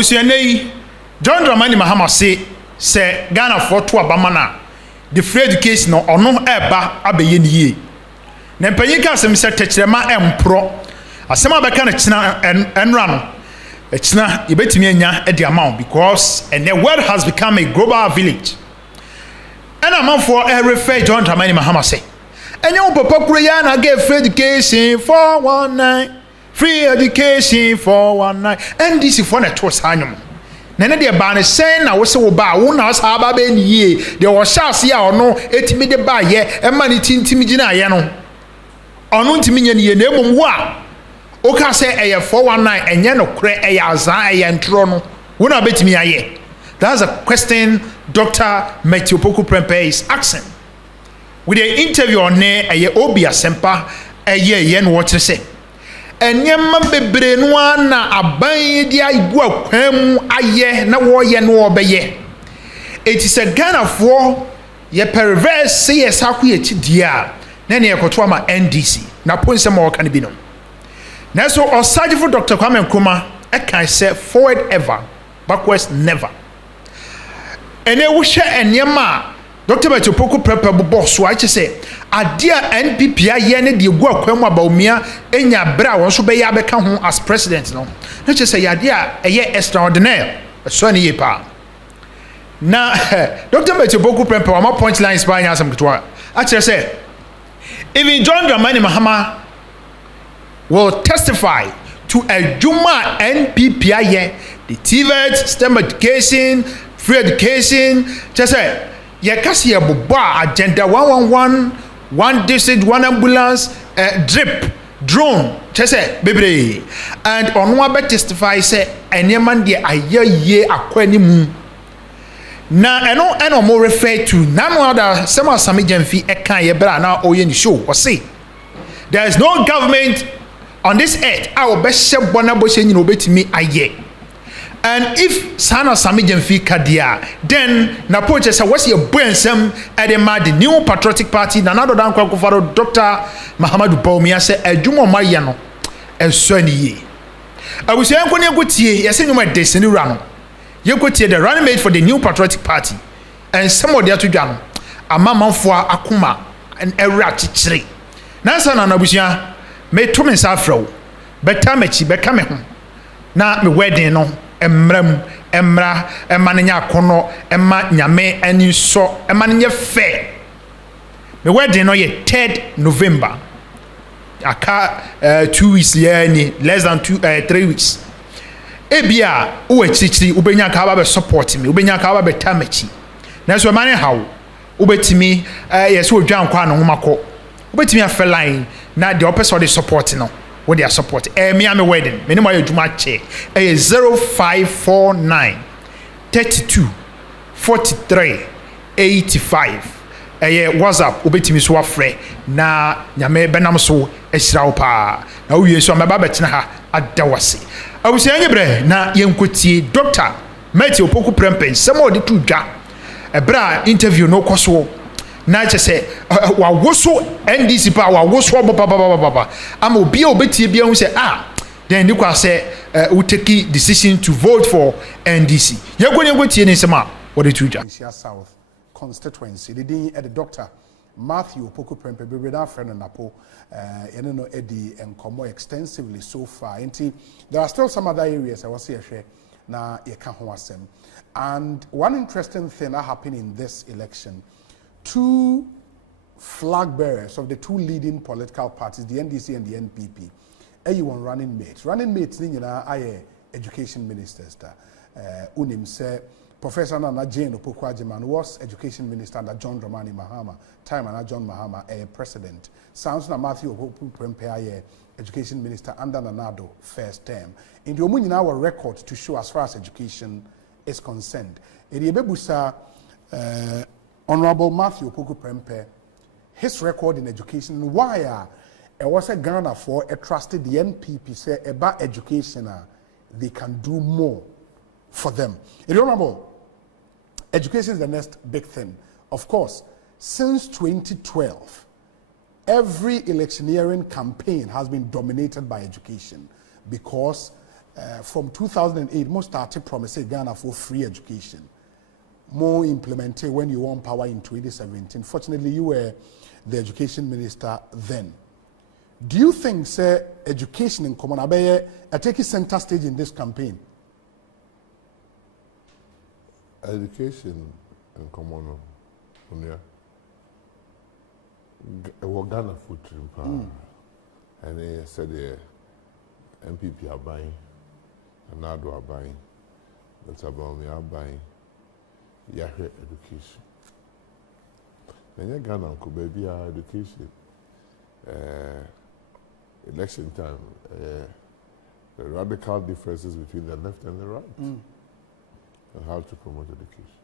Usianei John Dramani Mahama say Ghana for to abamana the free education no ono eba abeye ni ye na mpanyika asem se techrema empro asem abeka na china enra no china yebetimi anya e di amount because and the world has become a global village and amount for refer John Dramani Mahama say enye wo papa kuro ya na get free education 419 free education 419 NDC for na to sanyum na ne de ba ne sen na wo se wo ba wo na sa ba be ni ye de wo shase ya ono etimi de ba ye e ma ne tintimi gina ye no ono ntimi nya ne ye na emom wo a o ka se eye 419 enye no kre eye azan eye ntro no wo na betimi aye. That's a question Dr. Matthew Poku Prempe is asking with the interview on eye obi asempa eye no what say enyema bebre no na aban di aigu akwam aye na wo ye no obeye. It is a Ghana for ye perverse say yes akwa ye chidia na ne ekoto ama NDC na ponse ma waka ne bi no na so osagefo Dr. Kwame Nkrumah e kan say forward ever backwards never ene wo hwe enyema Dr. Matthew Poku Prempe boss so I say adia NPP aye ne de egu akwam abaumia enya bra won so be ya beka ho as president no na che say adia eye extraordinaire so ne yepa na Dr. Matthew Poku Prempe wa point lines ba nya asem ketwa a che say even John Dramani Mahama will testify to a Juma NPP aye the TVET STEM education free education che say ye kasi ye boba agenda 111 one district one ambulance drip drone chese bebre and onwa be testify say enyeman de aye akwani mu na eno mo refer to none other some asami jamfi e kan ye bra na oye ni show or say there is no government on this earth I will be shebona bo she nyina obetimi aye. And if Sana Samijan fi kadia, then NAPO say what's your buensem edema the new patriotic party na nado dan kwa kufaro Dr. Mahama Baumia say adwuma mayɛ no ɛso ni ye. Abusu yanko ne gotie yɛse nyuma desini rano. Yekotie the running mate for the new patriotic party and some of the to dwan amamanfo akoma and ɛwura chichire. Nansa na abusu me to me safro beta mechi beka me ho na me wedding no emra emanenya kono ema nyame ani so emanenya fair me wedding no ye 3rd November aka 2 weeks yani less than 3 weeks ebia wo achichiri ubenya ka ba support me ubenya ka ba tamachi na so mane hawo ubetimi yes wo dwan kwa no homako ubetimi afeline na the opposite the support no with their support me am wedding minimum adwuma che 0549 32 43 85 WhatsApp obetimi so afre na nyame benam so ehirawo pa na wo so amaba betina ha adawase awusi anyebre na yenkotie Dr. Matthew Poku Prempe samo de tu dwa ebra interview no koso na che se wa woso NDC pa wa woso baba ama obi obetie bia hu se then ni kwa se we take decision to vote for NDC yegotie ni sema what the tuja South constituency the din at the Dr. Matthew Poku Prempe be that friend NAPO you know edi enkomo extensively so far until there are still some other areas I was here na ye ka ho asem. And one interesting thing that happened in this election, two flag bearers of the two leading political parties, the NDC and the NPP, one running mates. Running mates, you know, education ministers. Unim say Professor Nana Jane Opoku-Agyeman was education minister under John Dramani Mahama. Time under John Mahama, president. Sounds na Matthew Poku Prempe education minister under Nanado first term. In the Omunyi now record to show as far as education is concerned. Ebebusa Honorable Matthew Poku Prempe, his record in education, why was a Ghana for a trusted the NPP say about education, they can do more for them. Honorable, education is the next big thing. Of course, since 2012, every electioneering campaign has been dominated by education because from 2008, most started promising Ghana for free education. More implemented when you won power in 2017. Fortunately, you were the education minister then. Do you think, say, education in Common Abe taking center stage in this campaign? Education in Common Ghana food trim, and they said the MPP are buying, and NADO are buying, that's about me are buying. Yahweh education. Then Ghana could be our education. Election time, the radical differences between the left and the right, and how to promote education.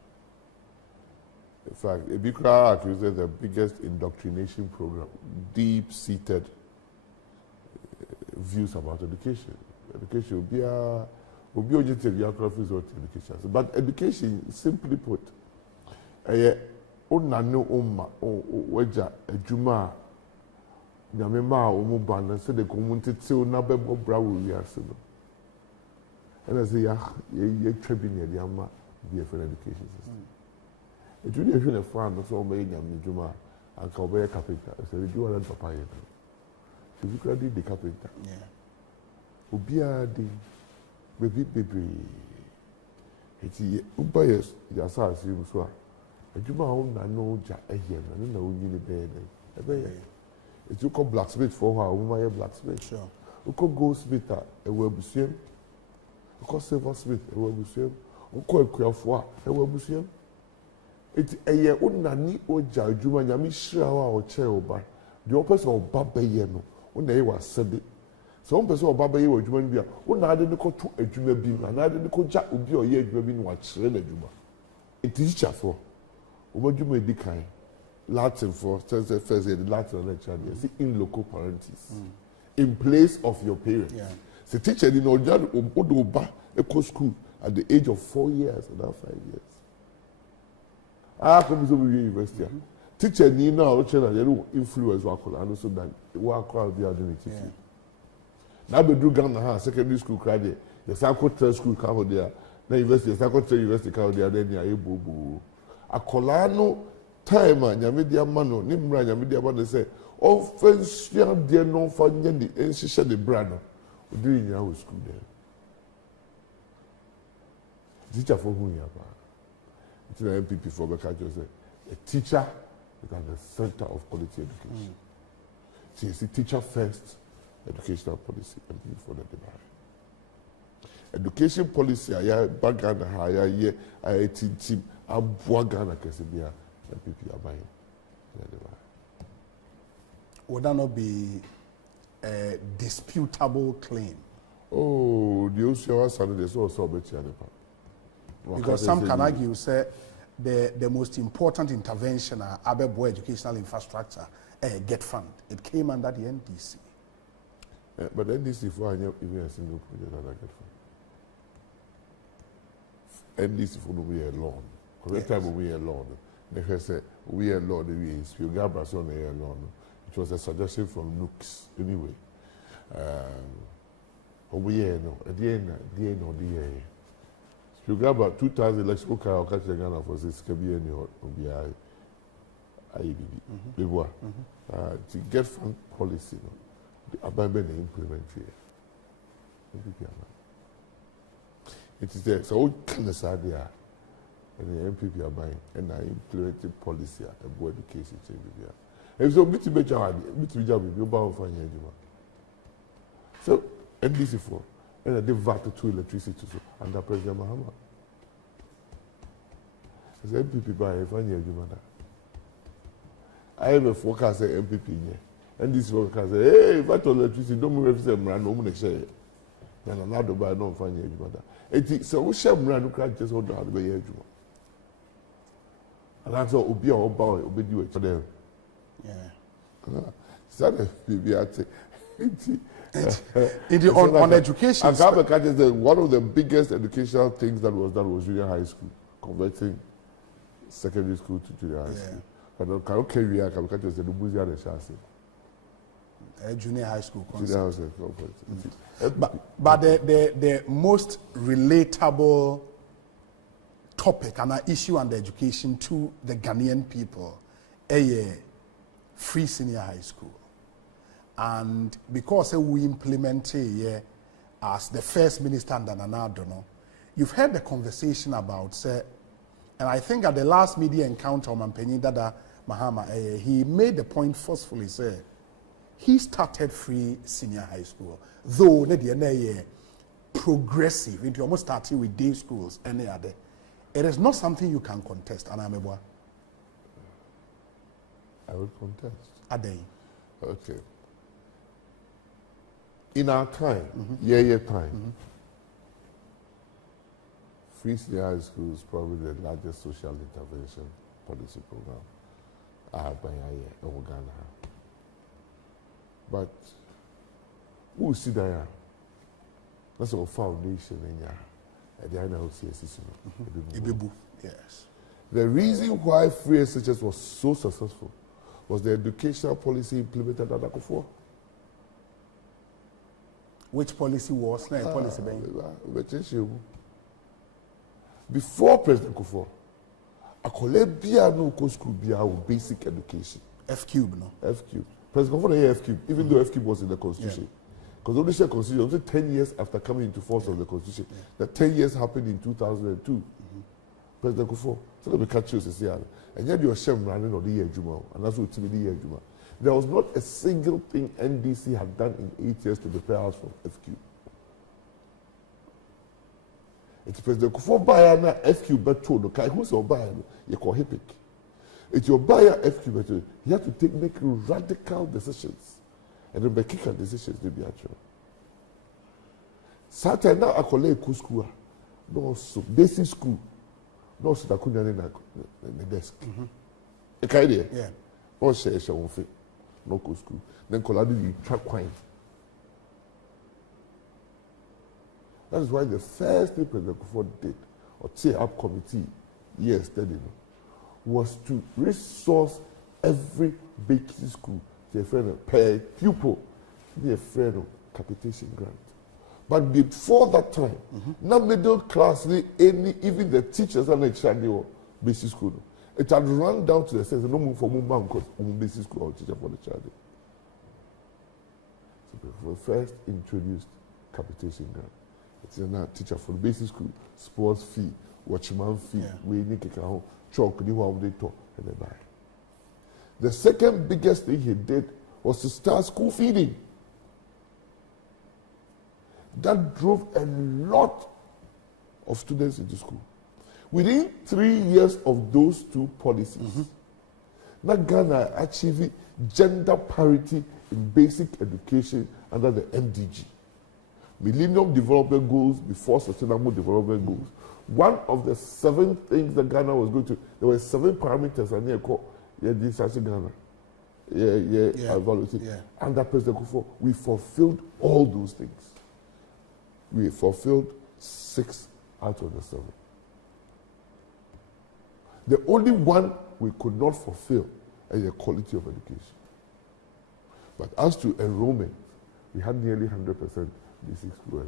In fact, Ebikra accused the biggest indoctrination program, deep-seated views about education. Education will be education. But education, simply put, onano umma weja ejuma nyamema omu bana se de community tse na be bo bra wo wiase no. And I say ye trebi ne de ama be for education system. It really is a fan so be nyam ejuma anka obe carpenter. So we do want papa ye. So we could the carpenter. Yeah. Obia di baby eti ubayes ya sa asim so a adwuma ho na no ja ehye na onyi ne be na ebe eti you call blacksmith for how we my blacksmith sure you call goldsmith e we abusiem you call silversmith e we abusiem you call akuafo e we abusiem eti eye onani oja adwuma nyame hira wa o che oba the person oba beye no ona e wa sebe so one person oba beye adwuma no bia ona ade ne ko to adwuma bi na ade ne ko ja obi o ye adwuma bi no wa kire na adwuma eti teacher for Obadwuma edikan Latin for first year the Latin lecture see in local parentis in place of your parents. Yeah. The teacher in Odoba eco school at the age of 4 years and now 5 years. Come to university. Teacher ni na o chere na influence wakola and so that wakola be identity. Na be do Ghana ha secondary school credit. The Sakota school ka ho there. Na university Sakota university ka ho there then ya ebobo. Akola no time nyame dia ma no ne mra nyame dia ba no say offensive dia no fa nya di enhihye de bra no odiri nya ho school there teacher for who ya ba it's an MPP for the culture say a teacher is at the center of quality education. See, it's the teacher first educational policy MPP for the debate. Education policy aya bagana ha ya aya team abua Ghana kesebia MPP are buying. Would that not be a disputable claim? Oh, the OCR Saturday so better. Because some can argue say the most important intervention Abebo educational infrastructure get fund. It came under the NDC. But NDC for even a single project that get fund. NDC for we alone. Correct time we alone. They say we alone we Sh0ck on the alone. It was a suggestion from NUCs anyway. We no at the end of the year. Sh0ck 2000 election okay I'll catch the Ghana for this can be any or be IEBB. To get fund policy the abandon implement here. It is there. So what kind of side there? And the MPP are buying, and I implemented policy about education. If so, bit be job, you bound for your so NDC for, and I devoted to electricity under President Mahama. As MPP buy a funny argument. I have a forecast at MPP here, and this forecast say, hey, if I told electricity, don't move everything, man, no one say. And another buy no funny argument. It's so we shall run to just hold the way you. And that's all Obi or Boy obey it for them. Yeah. On education. Sh0ck is one of the biggest educational things that was junior high school, converting secondary school to junior high school. But okay, we are is the Lubuzia and Shasi. Junior high school concept. Junior high school concept. But the most relatable topic and an issue under education to the Ghanaian people is free senior high school. And because we implement it as the first minister under Nana Adono, you've heard the conversation about, and I think at the last media encounter, Mampenyi Dada Mahama, he made the point forcefully, he started free senior high school, though progressive, it almost started with day schools, any other. It is not something you can contest, Anamebwa. I will contest. Ade. Okay. In our time, time, free senior high school is probably the largest social intervention policy program I have by Ghana. But who see that? That's our foundation in the NLCS. Yes. The reason why free SHS was so successful was the educational policy implemented at Akufo. Which policy was that policy? Before President Akufo, Akole bia no go school bia with basic education. F-cube, no? F-cube. President Akufo had F-cube, even though F-cube was in the constitution. Because only the constitution, only 10 years after coming into force of the constitution, the 10 years happened in 2002. President Akufo, so let me catch you, and yet you are Shem running on the year Juma, and that's what the year Juma. There was not a single thing NDC had done in 8 years to prepare us for FQ. It's President Akufo buyer na FQ beto no kai who's your buyer you call HIPIC. It's your buyer FQ beto. You have to make radical decisions, and then make kicker decisions to be actual. Saturday now I call it school, no so basic school, no so that couldn't in the desk. A kind idea. Yeah. Or say no go school. Then collide you track coin. That is why the first thing President Akufo did, or tear-up committee, years studying, was to resource every basic school to a friend per pupil to be a friend of capitation grant. But before that time, no middle class, even the teachers and the child basic school. It had run down to the sense no move for movement because basic school or teacher for the child. So we first introduced capitation grant. It's a teacher for the basic school, sports fee, watchman fee, we need to count, chalk, new how they talk, and they buy. The second biggest thing he did was to start school feeding. That drove a lot of students into school. Within 3 years of those two policies, now Ghana achieved gender parity in basic education under the MDG. Millennium Development Goals before Sustainable Development Goals. One of the 7 things that Ghana was going to, there were 7 parameters and they called Ghana. Under President Akufo, we fulfilled all those things. We fulfilled 6 out of the 7. The only one we could not fulfill is the quality of education. But as to enrollment, we had nearly 100% basic school.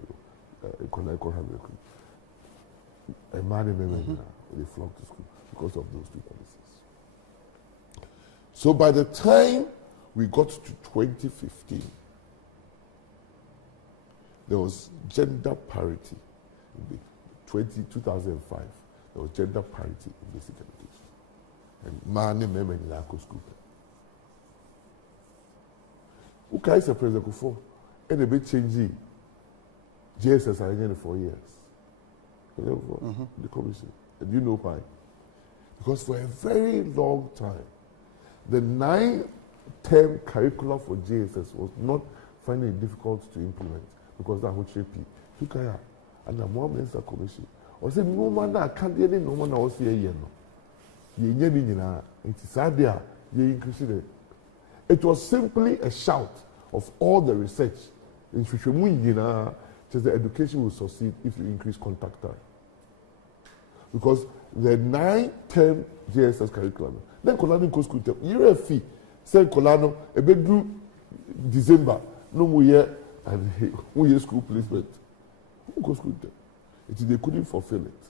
A man and women, they flocked to school because of those 2 policies. So by the time we got to 2015, there was gender parity. In 2005, there was gender parity in basic education. And man and women in NAPO school. Who can say President Akufo? And a bit changing. JSS are in 4 years. The commission. And you know why? Because for a very long time, the 9-term curriculum for JSS was not finding it difficult to implement because that would shape it. And the more minister commission. I said, no man, I can't get no man else here. It was simply a shout of all the research in which the education will succeed if you increase contact time. Because the 9-term JSS curriculum, then Colano go school, you're a fee, say Colano, a bedroom December, no more year, and 1 year school placement. Who goes school then? They couldn't fulfill it.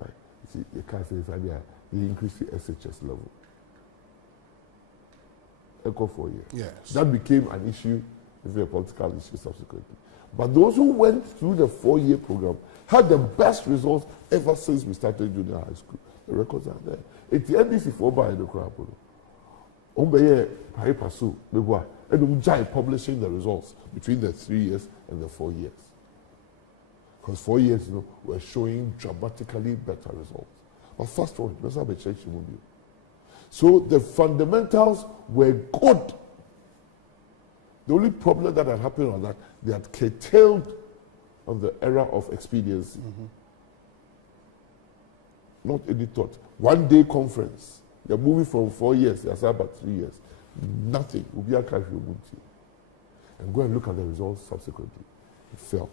Right? You see, the can't say they increase the SHS level. Echo 4 years. Yes. That became an issue, a political issue subsequently. But those who went through the 4-year program had the best results ever since we started junior high school. The records are there. It's the NDC for by the crowd. Ombeye Paipasu, and publishing the results between the 3 years and the 4 years. Because 4 years, we're showing dramatically better results. But fast forward, let's have a change in movie. So the fundamentals were good. The only problem that had happened was that they had curtailed on the era of expediency. Not any thought. 1 day conference. They're moving from 4 years, they're about 3 years. Nothing. And go and look at the results subsequently. It fell.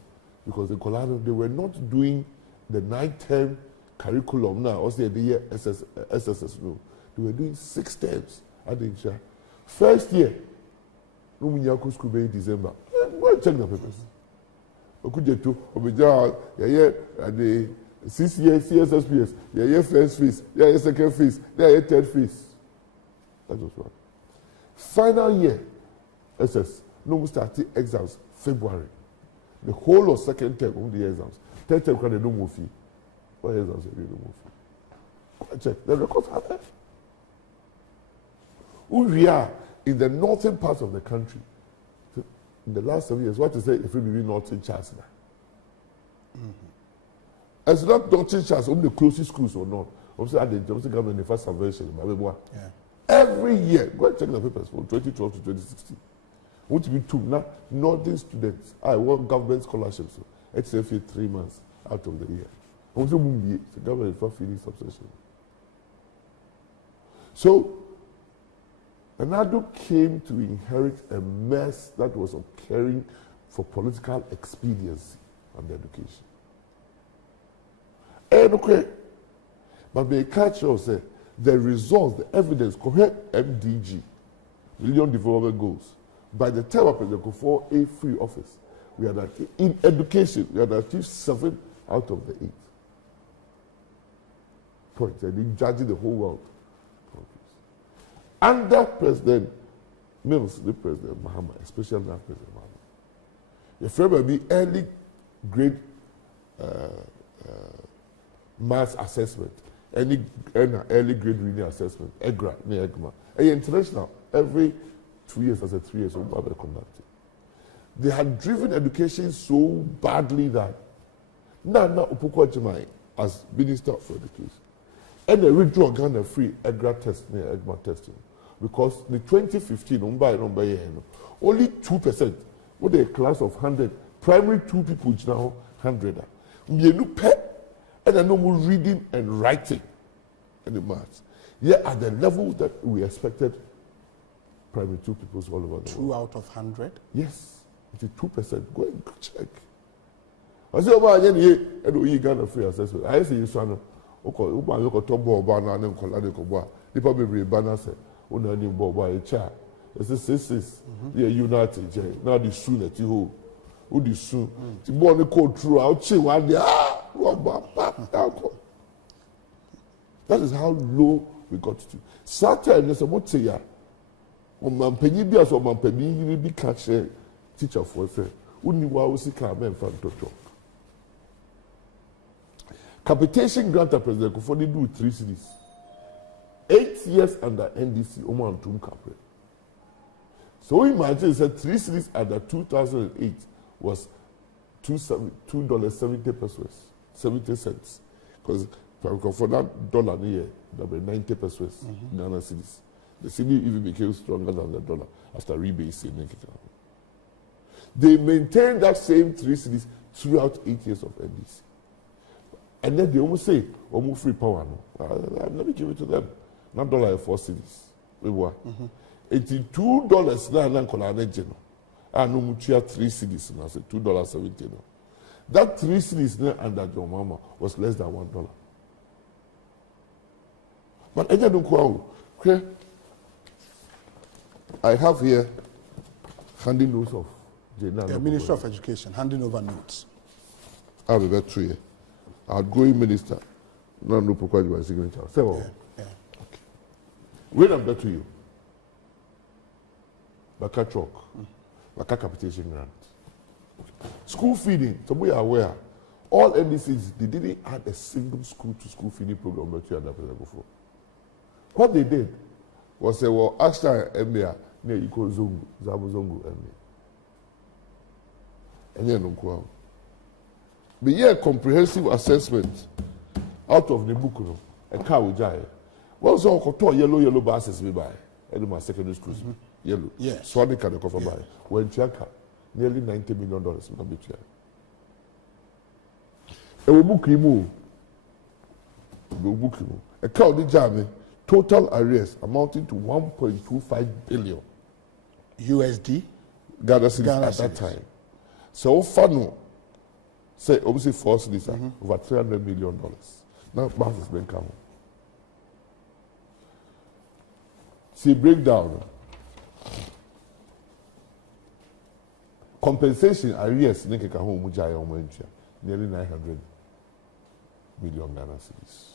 Because the Colorado, they were not doing the 9-term curriculum now, or say the year SSS, no. They were doing 6 terms. I think, first year, no Minyako school in December. Go and check the papers. Okujetu, Obeja, the 6 years CSSPS, first phase, second phase, third phase. That was one. Final year, SS, no starting exams February. The whole of second term of the exams. Third term, they no more fee. What exams are no more fee? Go and check. The records are there. We are in the northern part of the country. In the last 7 years, what to say if we be northern charts now? It's not northern charts, only the closest schools or not. Obviously, at the Johnson government, the first subversion, every year, go and check the papers from 2012 to 2016. Want to be two now? Northern students, I want government scholarships. It's every 3 months out of the year. Also, the government is not feeling subsession. So, NADO came to inherit a mess that was occurring for political expediency and education. And okay, but they catch us the results, the evidence, correct MDG, Million Development Goals. By the time of the for a free office, we had achieved, in education, we had achieved 7 out of the 8 points. And they judging the whole world. Under President Mills, the President Mahama, especially now President Mahama, the friend will be early grade maths assessment, early grade reading assessment, EGRA, EGMA. International, every 2 years, as a 3 years, we'll be conducted. They had driven education so badly that Nana Opoku Ajimai, as Minister for Education, and they withdraw Ghana free EGRA test, EGMA testing. Because in 2015, only 2%, with a class of 100, primary 2 people now 100. And I know more reading and writing and the maths. Yeah, at the level that we expected primary 2 people all over the world. 2 out of 100? Yes, it's 2%. Go and check. I say, over again, and we Ghana free assessment. I say, you son, okay, look at Tombo Bana and Coladico. The probably banner said, una ni boba e cha sis yeah united now the soon that you who the soon the born go through out che one there that is how low we got to. Saturday there's a mote ya o man penyi bi aso man penyi yiri bi catch teacher for say uni wa o sika men fan toto capitation grant president ko for dey do 3 cities 8 years under NDC, Oman Tum Capre. So imagine that 3 cities under 2008 was $2.70 pesos, 70 cents. Because for that dollar here, that were 90 pesos Ghana cities. The city even became stronger than the dollar after rebasing. They maintained that same 3 cities throughout 8 years of NDC. And then they almost say, almost free power. Let me give it to them. Not $4 cities. We were. $82 now, and no mutual 3 cities. I said $2.70. That 3 cities now under John Mahama was less than $1. But I don't know. I have here handing notes of the Minister of Education handing over notes. I'll be very true. Outgoing minister. No required by signature. Say what? Yeah. Okay. When I'm better to you. Baka Sh0ck. Baka capitation grant. School feeding. So we are aware. All NDCs, they didn't add a single school-to-school feeding program that you had before. What they did was say, well, Ashanti Emia, near equal Zongo, Zabo Zongo Emia. And then no. But yeah, comprehensive assessment out of the book, a car with Jai. What's all called yellow buses we buy? And my secondary schools, yellow. Yes. So they can cover buy. When Sh0ck, nearly $90 million in a bit. A book remove. A cow the jam, total arrears amounting to 1.25 billion USD. Ghana cedis at that time. So Fano say obviously force this over $300 million. Now mass has been coming. See breakdown. Compensation arrears nekeka ho mujaya omantia nearly 900 million Ghana cedis.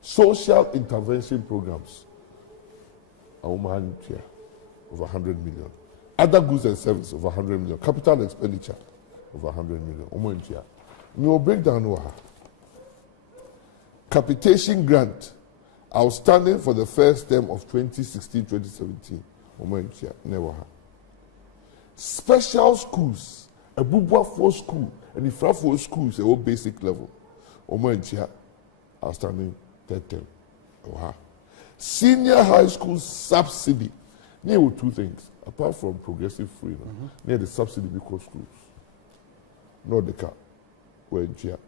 Social intervention programs over 100 million. Other goods and services over 100 million. Capital expenditure over 100 million. No breakdown. Capitation grant outstanding for the first term of 2016-2017. Special schools, a Bubwa 4 school, and the Fra 4 schools, a whole basic level. Outstanding third term. Senior high school subsidy. Near two things. Apart from progressive free, near the subsidy because schools. Not the car. When here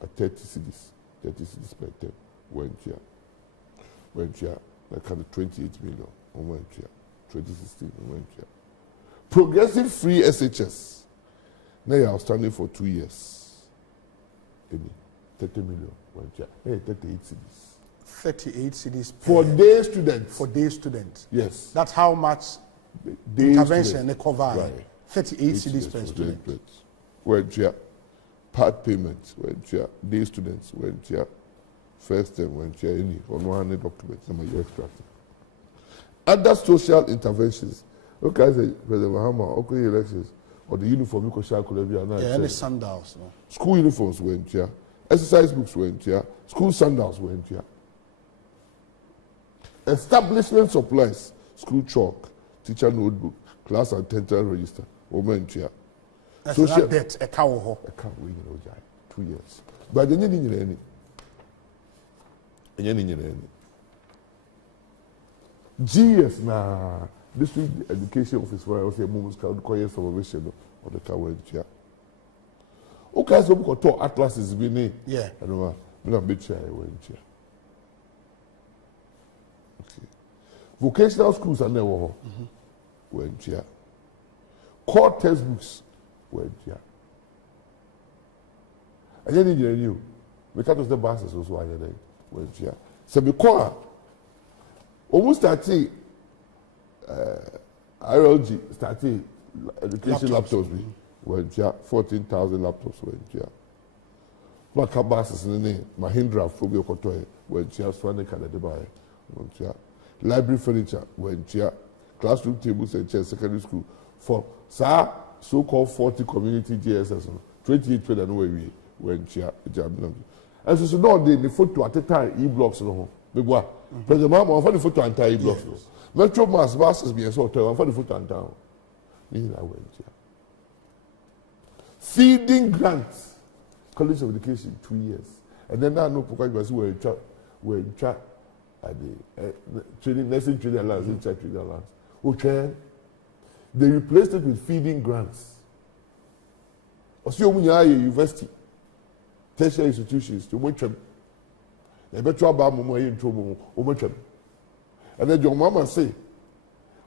at 30 cedis per term. When here, like 28 million. When here, 2016. When here, progressive free SHS. Now you are outstanding for 2 years. 30 million. When here, 38 cedis. 38 cedis for day students. For day students. Yes. That's how much day intervention they cover. Right. 38 cedis per student. When here, part payments. When here, day students. When here, first term. When here, any on 100 documents. Some are extracted. Other social interventions. Okay, I say President Mahama. Okay, elections or the uniform. You can yeah, any sandals. No? School uniforms went here. Exercise books went here. School sandals went here. Establishment supplies, school chalk, teacher notebook, class attendance register, went here. So that debt, a cow. A cow, 2 years. But then you need any. GS na district education office where I was a moment's called Koya Salvation or the cow went here. Okay, so we got atlases be yeah. I don't know. I'm not bit shy went here. Vocational schools are never went here. Core textbooks went here. And then you knew. We can't just the buses also went here. So because almost starting RLG starting education laptops went here. 14,000 laptops went here. Maka buses in the name Mahindra Phobia Kotoy went here. Swanik and the Dubai went here. Library furniture went here. Classroom tables and chairs, secondary school. For so-called 40 community GSS, 28 trade and we went here. And so no, the photo at the time e-blocks no. Big one. President Mahama, for the photo and e-blocks. Metro Mass buses being so tell for the photo and town. I went here. Feeding grants. College of Education 2 years. And then now no because we're in track. Training, nursing training allowance, inside training allowance. Okay. They replaced it with feeding grants. Also, when you are a university, tertiary institutions, you want them. They better about more in trouble, and then your mama say,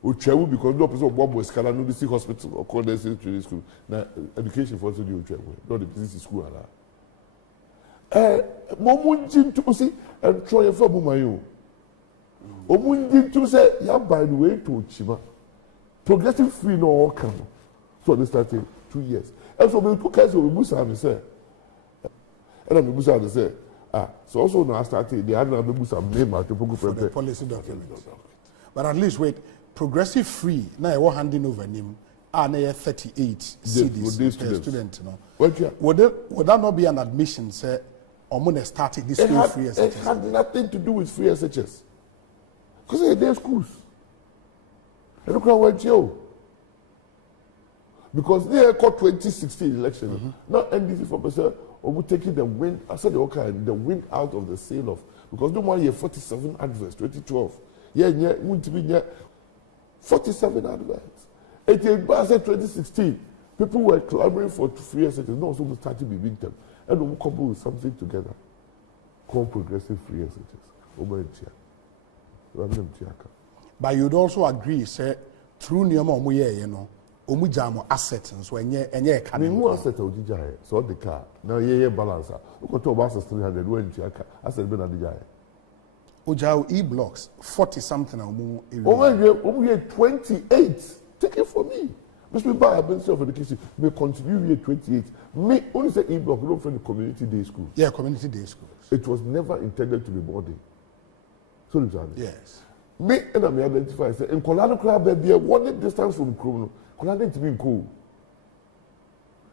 we travel because no person Bob was Scala, no district hospital or condensing training school. Now, education for you travel, not the business school. Momunjin to see and try a for Mumayo. Omundi to say, ya by the way to Chima. progressive free no all come. So they started 2 years. And so we took us over Musa and say, and then Musa and say, so also now started the other Musa name at the policy document. But at least wait, progressive free now you're handing over him. And 38 CDs per student. Would that not be an admission, say, or when they started this school free SHS? It had nothing to do with free SHS. Because they're schools. And look how went you. Because they called 2016 election. Now NDC for percent, or we taking the wind, I said the wind out of the sail of, because no one year 47 adverts, 2012. Yeah, wouldn't be 47 adverts. It was 2016. People were clamoring for free SHS. No, so we started between them. And we couple with something together called progressive free SHS. But you'd also agree, say, through Nioma Omuye, you know, Omujamo assets, and so any I mean, who asset of DJ? So the car. Now, yeah, balance. We got to about 300 when Chiaka. I said, Ben Adijay. Ojao E blocks, 40 something or more. Oh, we 28. Take it from me. Mr. Buy a Ministry of Education may contribute here 28. May only say e-block, not from the community day school. Yeah, community day schools. It was never intended to be boarding. So yes. Me and I may identify say in Colorado Club baby one distance from Krono. Colorado to be cool.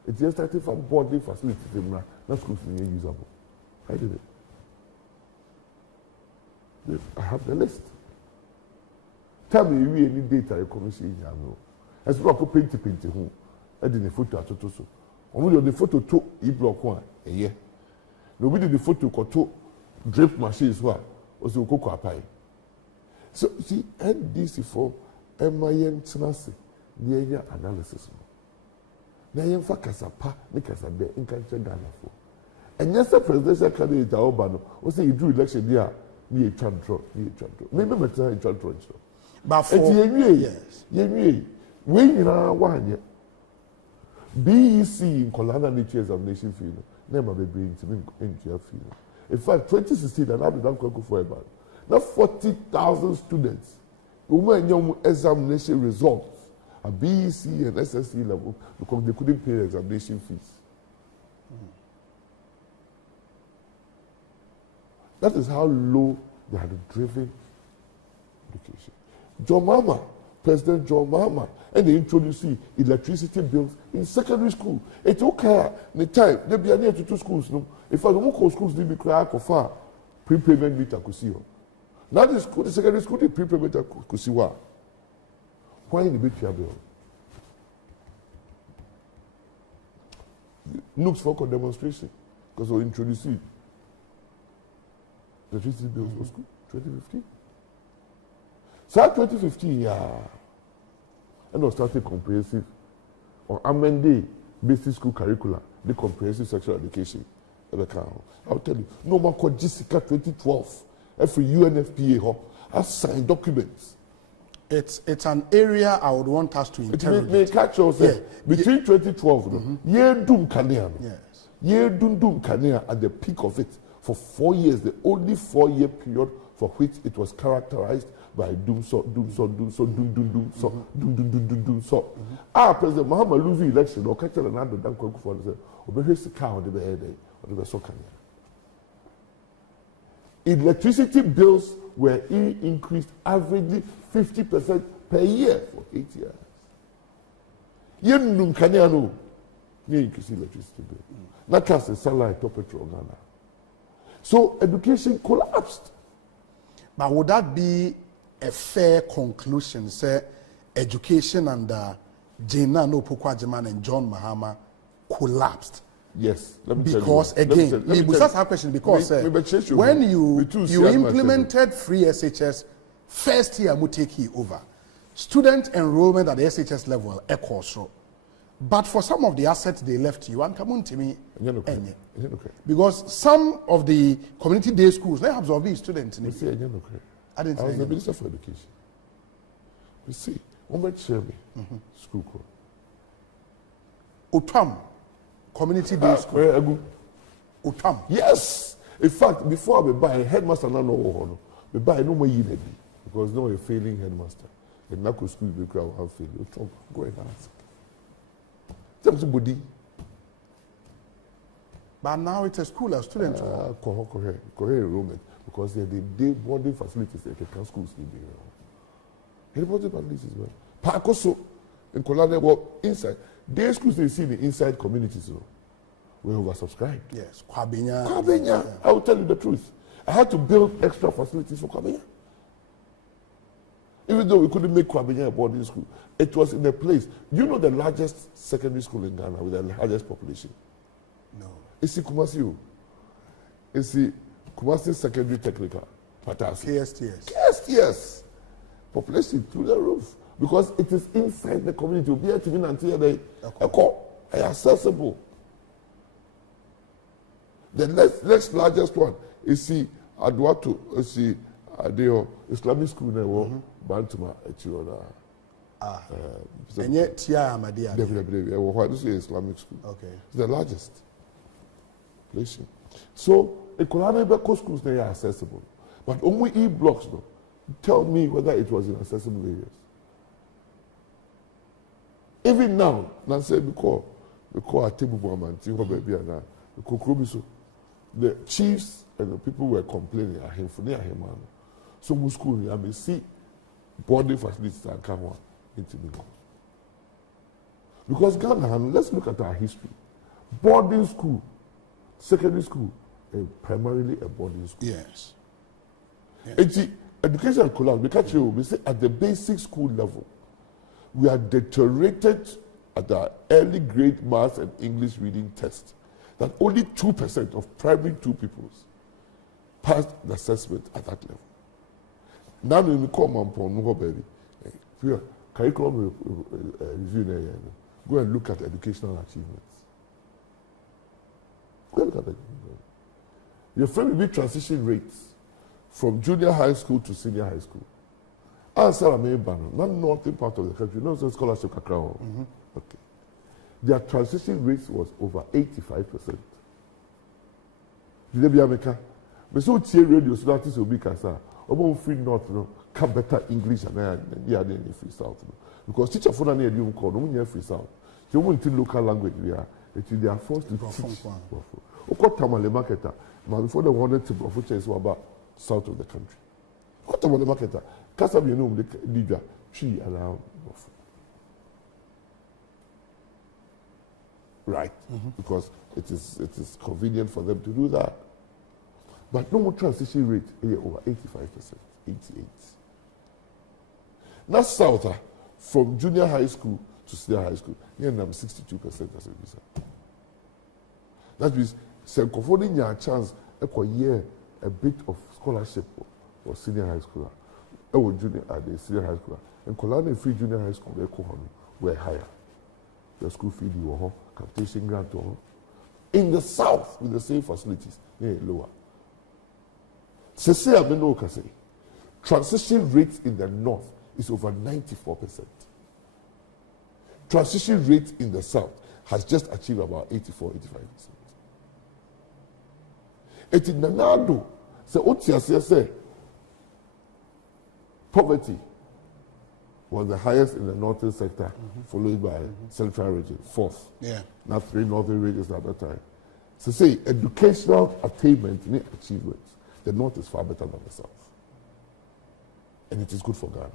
It just started from boarding facilities now. That schools are usable. I did it. I have the list. Tell me you any data you come see here no. As well go paint who. I did the photo at so. Only the photo to e-block one a year. Nobody the photo to drip machines one. Also cocoa pie. So see NDC for MIN Tenasi the analysis. Now you fa kasapa ni kasabe in country Ghana for. And yes, the presidential candidate Obano also you do election there ni a draw. Maybe better a draw. But for yes, we one year. BEC in Colana Nature Examination Field, never be bringing to me in field. In fact, 2016, and I've done for about now 40,000 students who were young examination results at BEC and SSC level because they couldn't pay examination fees. That is how low they had driven education. John Mahama, President John Mahama, and they introduced electricity bills in secondary school. It's okay. The time they be near to two schools. No, if I don't call schools, they be cry for prepayment meter could see. Now the school, the secondary school, the prepayment could see what. Why in the big bill? Looks for demonstration because we introduced electricity bills for school 2015. So 2015, yeah, and I started comprehensive or amended basic school curricula, the comprehensive sexual education. I'll tell you, no more called Jessica 2012. Every UNFPA has signed documents. It's an area I would want us to interrogate. It may catch us between 2012, year doom Kania. Yes. Year doom Kania at the peak of it for 4 years, the only 4-year period for which it was characterized by doom so. President Mahama lose the election or catch another dan kwaku for say obehwe sika on the head or the so can. Electricity bills were increased averagely 50% per year for 8 years. Yen kanya no increase electricity bill. Not just the sunlight top petrol Ghana. So education collapsed. But would that be a fair conclusion? Say education under Jena no Pukwajiman and John Mahama collapsed. Yes, let me because tell you. Again, we just have a question because when you implemented free SHS, first year will take you over. Student enrollment at the SHS level echoes. But for some of the assets they left you, and come on to me, because some of the community day schools they absorb these students. I was the Minister for Education. You see, Omed Sherby, school code. Otam, community day school. Otam. Yes. In fact, before I buy a headmaster, no, we buy no more unity because no a failing headmaster. the NAPO school be crowd have failed. You talk, go and ask. Somebody. But now it's a school, a student. Correct enrollment because they boarding facilities they can schools need be. The boarding facilities well. Pakoso in Kolade well inside. Day schools they see the inside communities we oversubscribed. Yes, Kwabenya. Yeah. I will tell you the truth. I had to build extra facilities for Kwabenya. Even though we couldn't make Kwabenya a boarding school, it was in a place. You know the largest secondary school in Ghana with the largest population? No. It's Kumasi. It's the Kumasi Secondary Technical. KSTS. KSTS. Population through the roof. Because it is inside the community. You'll be able to be until they are accessible. The next largest one is the Adwato, is the Islamic school in Bantuma, and yet, Madia. This is Islamic school. Okay. It's the largest. So, Ekolane schools they are accessible. But only E-blocks, no. Tell me whether it was in accessible areas. Even now, Nancy, because a table woman, the chiefs and the people were complaining at him for near him. So, we school, I may see boarding facilities that come into me. Because Ghana, let's look at our history. Boarding school, secondary school, and primarily a boarding school. Yes. Education collapse. Because we say at the basic school level, we are deteriorated at the early grade maths and English reading test. That only 2% of primary 2 pupils passed the assessment at that level. Now we come on baby. Curriculum review. Go and look at educational achievements. Go and look at that. Your friend will be transition rates from junior high school to senior high school. Answer a main banner, not northern part of the country, no scholarship cacao. Okay. Their transition rates was over 85%. Did they be America? But so tier radio so that is will be Kasa. About free north, no, can better English and yeah, then free south. Because teacher for any you call no free south. You want to local language we are. They are forced to teach. Oko tamale marketer. But before they wanted to profit is about south of the country. Oko tamale marketer. Kasa bi no the leader tree around. Right, because it is convenient for them to do that. But no more transition rate over 85%, 88%. Now south, from junior high school to senior high school, near 62% as a visa. That means affording your chance a bit of scholarship for senior high school, or junior at the senior high school, and Kolane free junior high school were higher. The school fee you capitation grant in the south with the same facilities lower. Transition rate in the north is over 94%. Transition rate in the south has just achieved about 84-85%. It in Nanado, say poverty was the highest in the northern sector, followed by central region, fourth. Yeah. Not 3 northern regions at that time. So say educational attainment, achievements, the north is far better than the south. And it is good for Ghana.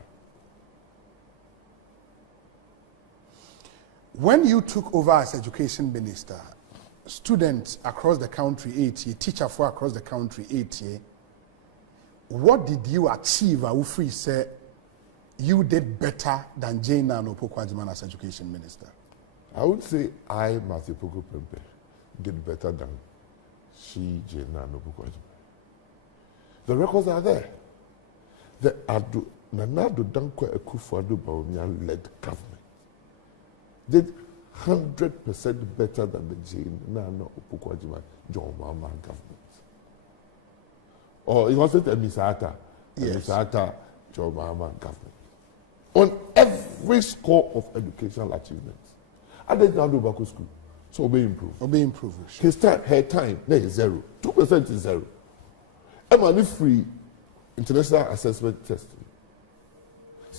When you took over as education minister, students across the country 8 years, teachers for across the country 8 years, what did you achieve? Free say you did better than Jane Nano Pokwajiman as education minister? I would say I, Matthew Poko Pempe, did better than she, Jane Nano Pokwajiman. The records are there. The Nanado Dankwa Akufo-Addo Bawumia led government did 100% better than the Jane Nano Pokwajiman John Mahama government. Or it wasn't a Misata, Misata John Mahama government. On every score of educational achievements. I did not do Bako school. So obey improve. Obey improve. His time, her time, there is 0. 2% is 0. I'm free international assessment testing.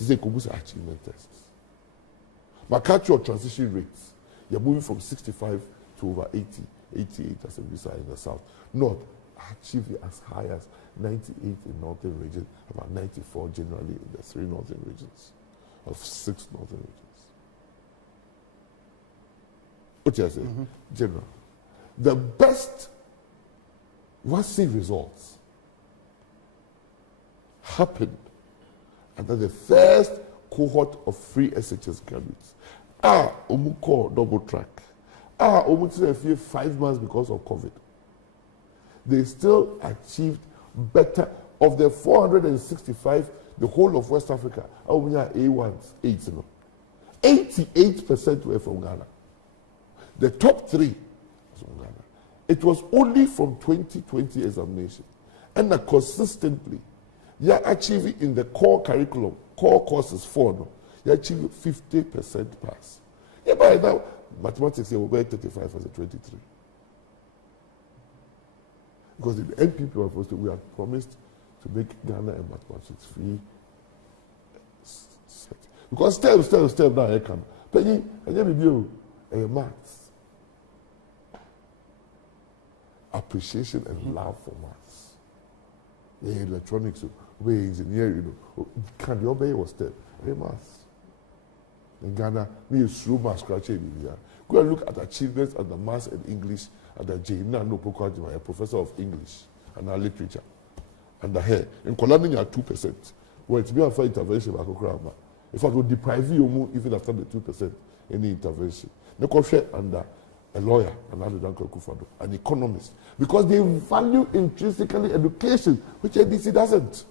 She said, Kubu's achievement tests. But catch your transition rates. You're moving from 65 to over 80, 88 as a visa in the south. North achieved as high as 98 in northern regions, about 94 generally in the 3 northern regions, of 6 northern regions. What do I say? General. The best WASSCE results happened under the first cohort of free SHS graduates. Omuko double track. Omuko 5 months because of COVID. They still achieved better. Of the 465, the whole of West Africa, A1s, 88% were from Ghana. The top 3 was from Ghana. It was only from 2020 examination. And consistently, you are achieving in the core curriculum, core courses 4, no, you achieve 50% pass. Yeah, by now, mathematics, you will be 35 as a 23. Because the NPP, we had promised to make Ghana and mathematics free. Because step now, I can. Penny, and then review maths. Appreciation and love for maths. Yeah, electronics, we engineering, can you obey was step? Maths. In Ghana, me through maths scratching. Go and look at achievements at the maths and English at the NAPO, a professor of English and literature. And the hair. In Colani, you are 2%. Well, it's been for intervention. In fact, we'll deprive you even after the 2% any intervention. Nekofe under a lawyer, an economist, because they value intrinsically education, which NDC doesn't.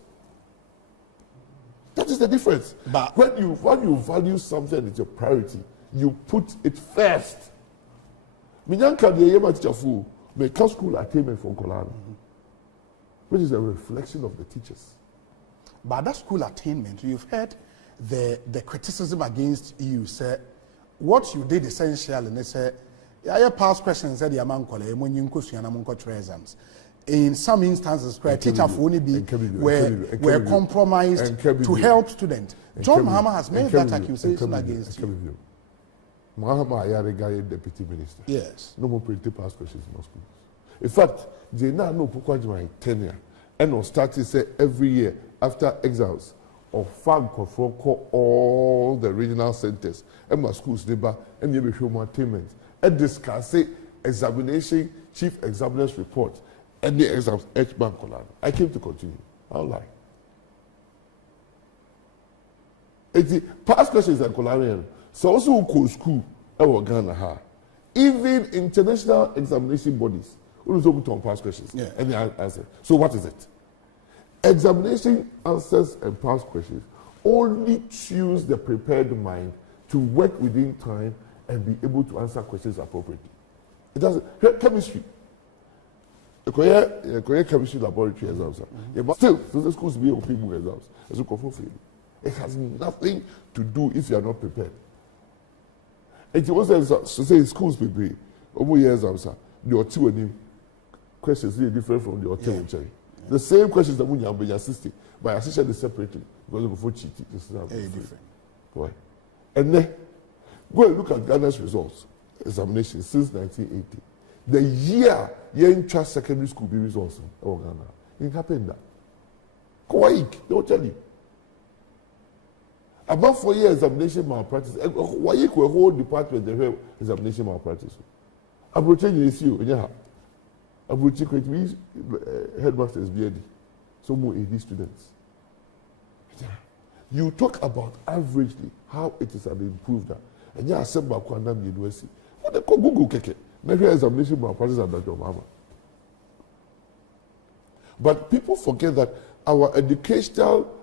That is the difference. But when you value something, it's your priority. You put it first. Minyanka the Yema teacher fu make school attainment for Kolana, which is a reflection of the teachers. But that school attainment, you've heard the criticism against you. Say what you did essentially, and they say, "I past questions said the amount when you exams." In some instances, where teachers only be were compromised to help students. John Mahama has made that accusation against you. Mahama Ayariga, deputy minister. Yes. No more printed past questions in schools. In fact, they now know my tenure. And on starting say every year after exams or farm control call all the regional centers and my schools neighbor and you show more attainment. And discuss examination, chief examiner's report, and the exams H bank. I came to continue. I'll lie. It's past questions and Colarian. So also go school, Ghana. Even international examination bodies, we also put on past questions. Yeah. And the answer. So what is it? Examination answers and past questions only choose the prepared mind to work within time and be able to answer questions appropriately. It doesn't. Chemistry. The Korea chemistry laboratory exams. But still, the schools be open book exams. It has nothing to do if you are not prepared. It was to say schools be over years answer. The two questions are different from the hotel. The same questions that when you have your system, but your system is separated because before cheating, this is different. Why? And then go and look at Ghana's results examination since 1980. The year you secondary school be results in Ghana, it happened that. Kawaii, they will tell you. About 4 years examination malpractice. Why you could whole department the examination malpractice? Approaching the issue, yeah. Approaching creative headmasters BAD. So more AD students. You talk about averagely how it is an improved. And you accept Kwandam University. What they call Google Keke. Measure examination malpractice at Dr. Mahama. But people forget that our educational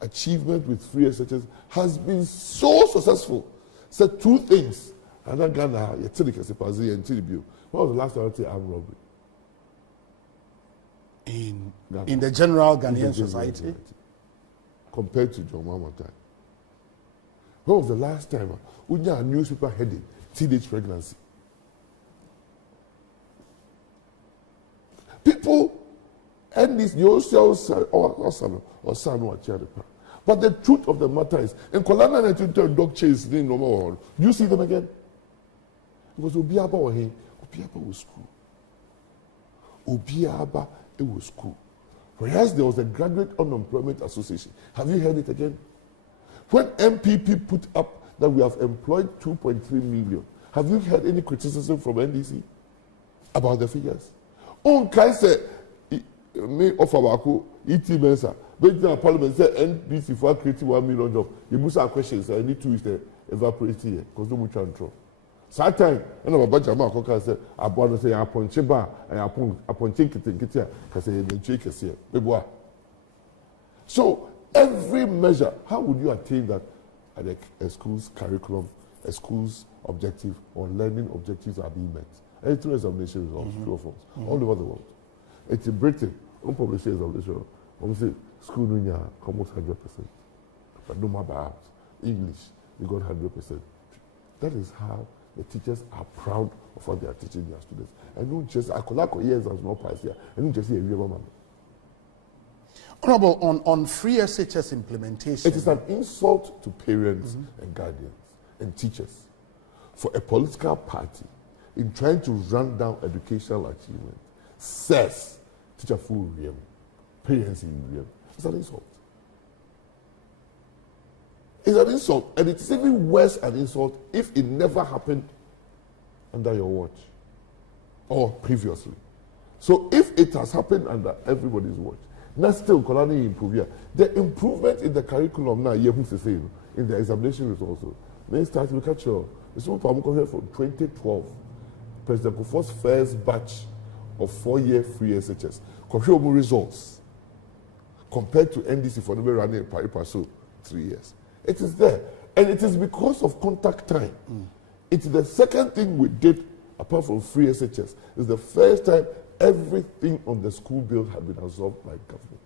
achievement with free SHS has been so successful. So 2 things. And then Ghana, Sh0ck. What was the last time I armed robbery? In the general Ghanaian society? Compared to John Mahama time. When was the last time we had a newspaper heading, teenage pregnancy? People, and this your son or son or charity. But the truth of the matter is, in Kolana and dog chase, they no more. Do you see them again? Because Obiaba or him, Obiaba was school. Obiaba, it was school. Whereas there was a Graduate Unemployment Association. Have you heard it again? When MPP put up that we have employed 2.3 million, have you heard any criticism from NDC about the figures? Oh, can say me of our ET Mensa, but the Parliament said NDC for creating 1 million jobs. You must have questions. I need to is the evaporating here because no much control. That time, and our budget man can say, I want to say, I point Chiba, and I point Chinkit, because I the check is here. So, every measure, how would you attain that at a school's curriculum, a school's objective, or learning objectives are being met? And through examination results, true or false, all over the world. It's in Britain, on published examination, on say, school nunya almost 100%. But no matter how, English, you got 100%. That is how the teachers are proud of what they are teaching their students. And not just, I collect years as no pass here, and not just here, Honorable, on free SHS implementation. It is an insult to parents and guardians and teachers for a political party in trying to run down educational achievement says teacher full real, parents in real. It's an insult. It's an insult, and it's even worse an insult if it never happened under your watch or previously. So if it has happened under everybody's watch, now still Kolani improve. The improvement in the curriculum now, you have to say in the examination results also. Then start to catch your. This one from 2012, President Kufuor's first batch of 4-year free SHS. Compare results compared to NDC for never running Paripa so 3 years. It is there. And it is because of contact time. It's the second thing we did, apart from free SHS. It's the first time everything on the school bill had been absorbed by government.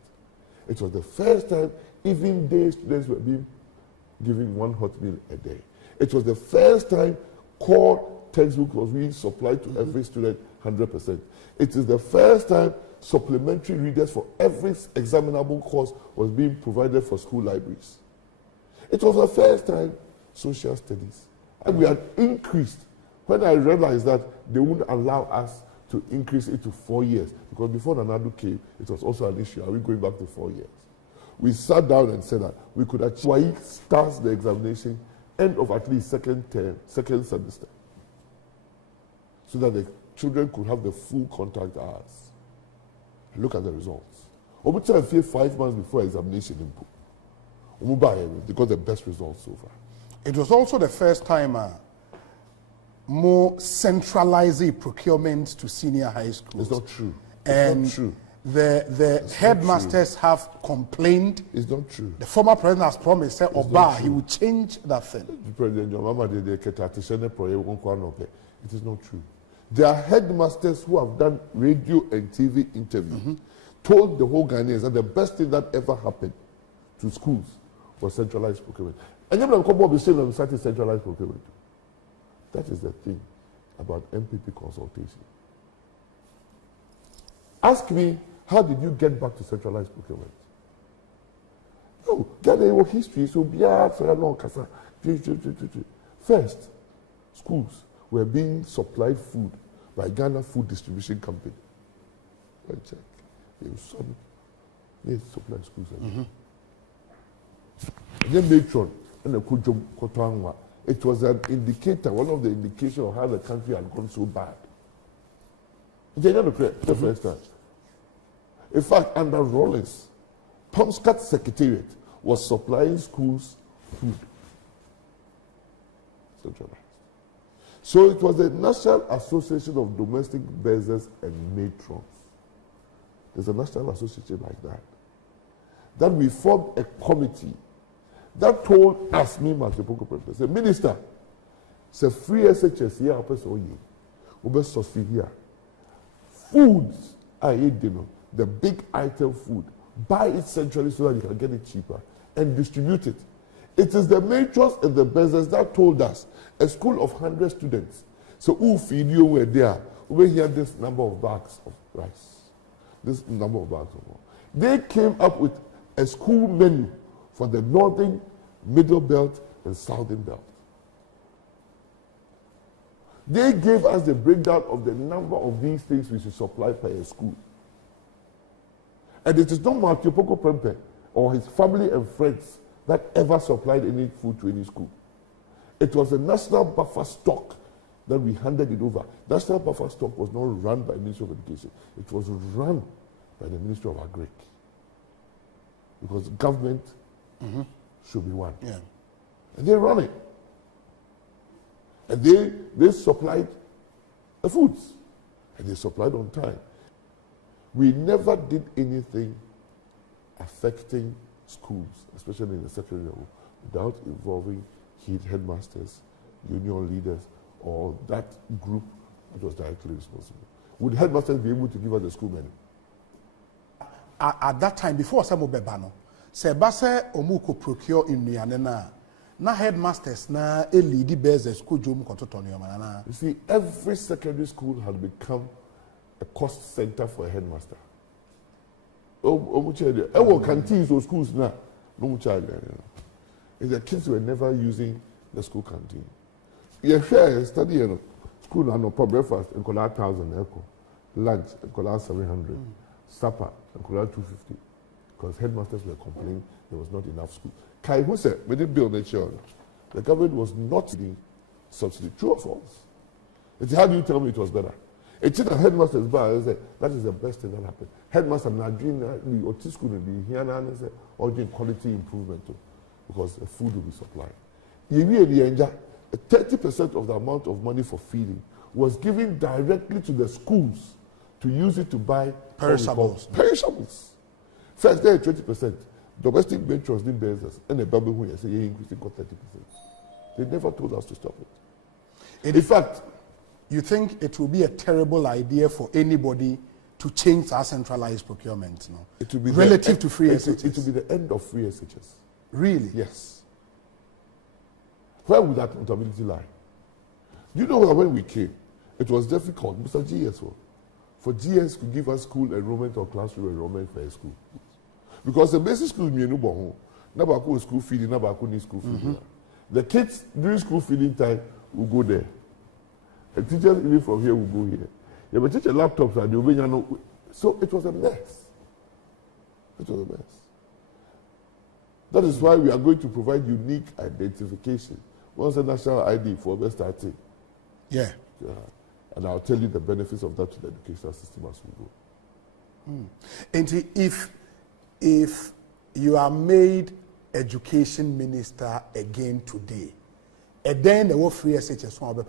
It was the first time even day students were being given 1 hot meal a day. It was the first time core textbook was being supplied to every student 100%. It is the first time supplementary readers for every examinable course was being provided for school libraries. It was the first time social studies. And we had increased. When I realized that they wouldn't allow us to increase it to 4 years, because before Nanadu came, it was also an issue. Are we going back to 4 years? We sat down and said that we could actually start the examination end of at least second semester, so that the children could have the full contact hours. Look at the results. Over time, 5 months before examination input. They got the best results so far. It was also the first time more centralizing procurement to senior high schools. It's not true. And it's not true. The headmasters have complained. It's not true. The former president has promised that Oba, he will change that thing. President it is not true. There are headmasters who have done radio and TV interviews, told the whole Ghanaians that the best thing that ever happened to schools was centralized procurement. And then I'm be saying I'm starting centralized procurement. That is the thing about MPP consultation. Ask me, how did you get back to centralized procurement? No, get a history, so be a long casa. First, schools were being supplied food by Ghana Food Distribution Company. Go check. They supply schools. And then matron and the Kujum Kotangwa. It was an indicator, one of the indications of how the country had gone so bad. They never created the first time. In fact, under Rollins, Pomscat Secretariat was supplying schools food. Centralized. So it was the National Association of Domestic Business and Matrons. There's a national association like that. That we formed a committee that told us, me, Sh0ck, say, Minister, say free SHS here, here. Foods are the big item food. Buy it centrally so that you can get it cheaper and distribute it. It is the matrons and the business that told us a school of 100 students. So who feed you were there? We hear this number of bags of rice. This number of bags of water. They came up with a school menu for the northern, middle belt, and southern belt. They gave us the breakdown of the number of these things we should supply per school. And it is not Matthew Poko Prempe or his family and friends that ever supplied any food to any school. It was a national buffer stock that we handed it over. National buffer stock was not run by the Ministry of Education. It was run by the Ministry of Agric. Because government should be one. Yeah. And they run it. And they supplied the foods. And they supplied on time. We never did anything affecting schools, especially in the secondary level, without involving headmasters, union leaders, or that group that was directly responsible. Would headmasters be able to give us the school money? At that time, before some bebano, Sebase Omuko procure in Nianena, na headmasters na a leady bears the school jum contotonio. You see, every secondary school has become a cost center for a headmaster. Canteens or schools now, no child. The kids were never using the school canteen. You share study, school and no breakfast and call 1,000 lunch and call 700, supper and call 250, because headmasters were complaining there was not enough school. Kai who said, we didn't build that children. The government was not giving subsidy. True or false? It's how do you tell me it was better? It's a headmaster's bar. That is the best thing that happened. Headmaster now doing the school and the here and say or doing quality improvement too, because the food will be supplied. 30% of the amount of money for feeding was given directly to the schools to use it to buy perishables. Perishables. First, there 20%. Domestic ventures didn't bear us, and the Bible who say increasing 30%. They never told us to stop it. In fact, you think it will be a terrible idea for anybody to change our centralized procurement, no? It will be relative to free SHS. It will be the end of free SHS. Really? Yes. Where would that accountability lie? Do you know that when we came, it was difficult, Mr. GS, for GS to give us school enrollment or classroom enrollment for a school. Because the basic school, Nabaku school feeding, Nabaku need school feeding. The kids during school feeding time will go there. And teachers even from here will go here. Yeah, but teacher laptops are the so it was a mess. It was a mess. That is why we are going to provide unique identification. Once a national ID for best starting. Yeah. And I'll tell you the benefits of that to the educational system as we go. And if you are made education minister again today, and then the free SHS one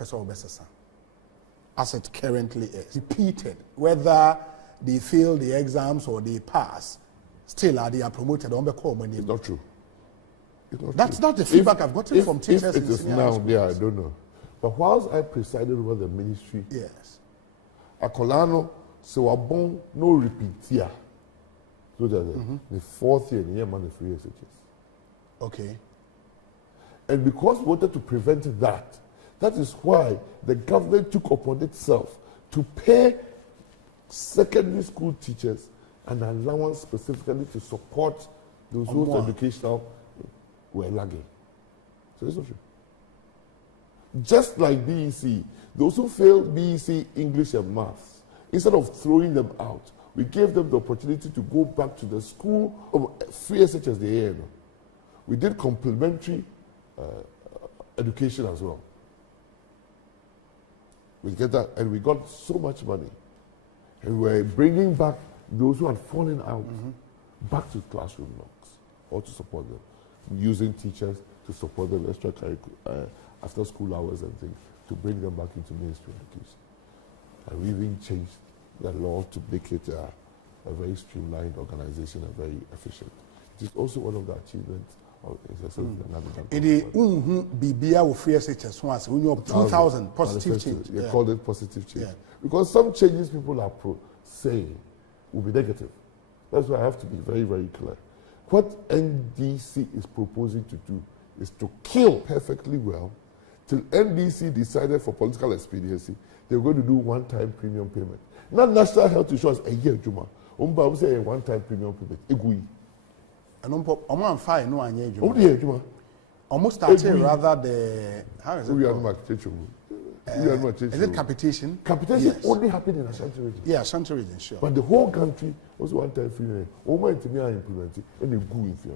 as it currently is repeated, whether they fail the exams or they pass, still they are promoted on the call money. It's not true. That's not the feedback I've gotten from teachers. If it is now there, I don't know. But whilst I presided over the ministry, yes, Akolano so wabon no repeat here. So that the fourth year, the year man free SHS. Okay. And because we wanted to prevent that, that is why the government took upon itself to pay secondary school teachers an allowance specifically to support those whose educational were lagging. So it's not true. Just like BEC, those who failed BEC English and Maths, instead of throwing them out, we gave them the opportunity to go back to the school of free SHS they had. We did complementary education as well. We get that, and we got so much money. And we were bringing back those who had fallen out back to classroom blocks or to support them, using teachers to support them extra after school hours and things to bring them back into mainstream education. And we even changed the law to make it a very streamlined organization and very efficient. It is also one of the achievements of BBA with free SHS once when you're 2,000 positive change. They call it positive change. Yeah. Because some changes people are saying will be negative. That's why I have to be very, very clear. What NDC is proposing to do is to kill perfectly well till NDC decided for political expediency they were going to do one-time premium payment. Not national health insurance a year, Juma. Say a one-time premium payment. And on fire no anye Oh dear, Juma. Almost started rather the how is it? We are not Is it capitation? Capitation Yes. only happened in Ashanti region. Yeah, Ashanti region, sure. But the whole country was one time free. Over to me, I implemented and they go in fear.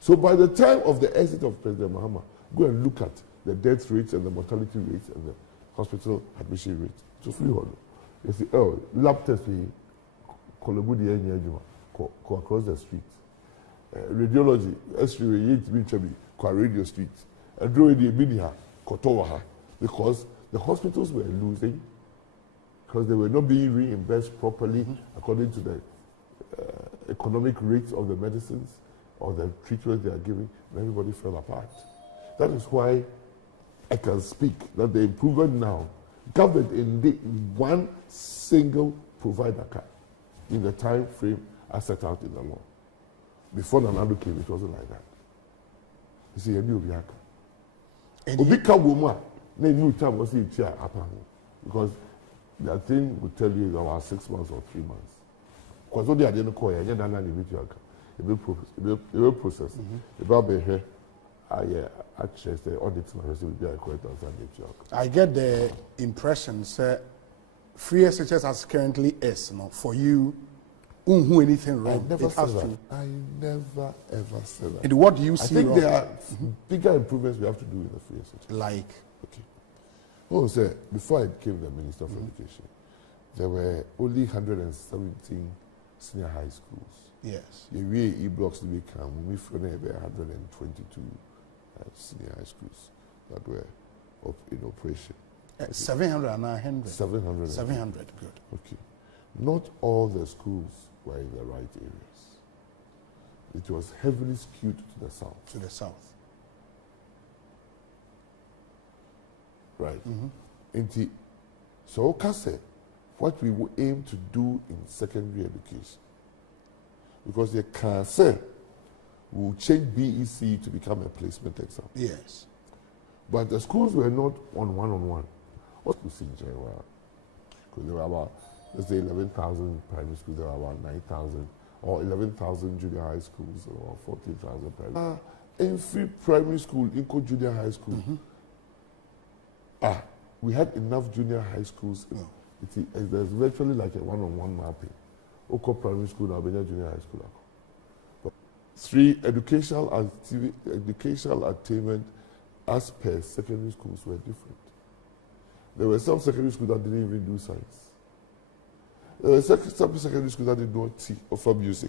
So by the time of the exit of President Mahama, go and look at the death rates and the mortality rates and the hospital admission rates. So free hold. You see, oh, lab test we across the street. Radiology, X-ray, radio street. And drawing the media, because the hospitals were losing, because they were not being reimbursed properly according to the economic rates of the medicines or the treatment they are giving, and everybody fell apart. That is why I can speak that the improvement now, government in one single provider card in the time frame as set out in the law. Before Nanado came, it wasn't like that. You see, a new Biaka. Obika Woma, they knew time was in chair because the thing would tell you about 6 months or 3 months. Because what they didn't call it, it will process. The Bible here, I actually the audit will be a correct answer. I get the impression, sir, free SHS as currently is, no, for you, who anything wrong. I never said that. I never ever said that. And what do you see? I think there are bigger improvements we have to do in the free SHS. Like? Okay. Oh, sir, before I became the Minister of Education, there were only 117 senior high schools. Yes. The way e-blocks to become, we found there 122 senior high schools that were in operation. 700 and 900? 700. 700, good. Okay. Not all the schools were in the right areas. It was heavily skewed to the south. To the south. Right. So, Kase, what we will aim to do in secondary education, because the Kase will change BEC to become a placement exam. Yes. But the schools were not on one-on-one. What we see in Jaiwa? Because there were about, let's say, 11,000 primary schools, there were about 9,000, or 11,000 junior high schools, or 14,000 primary. In free primary school, in junior high school, we had enough junior high schools. There's virtually like a one-on-one mapping. Oko primary school, now junior high school. But 3, educational attainment as per secondary schools were different. There were some secondary schools that didn't even do science. There were some secondary schools that did not offer music.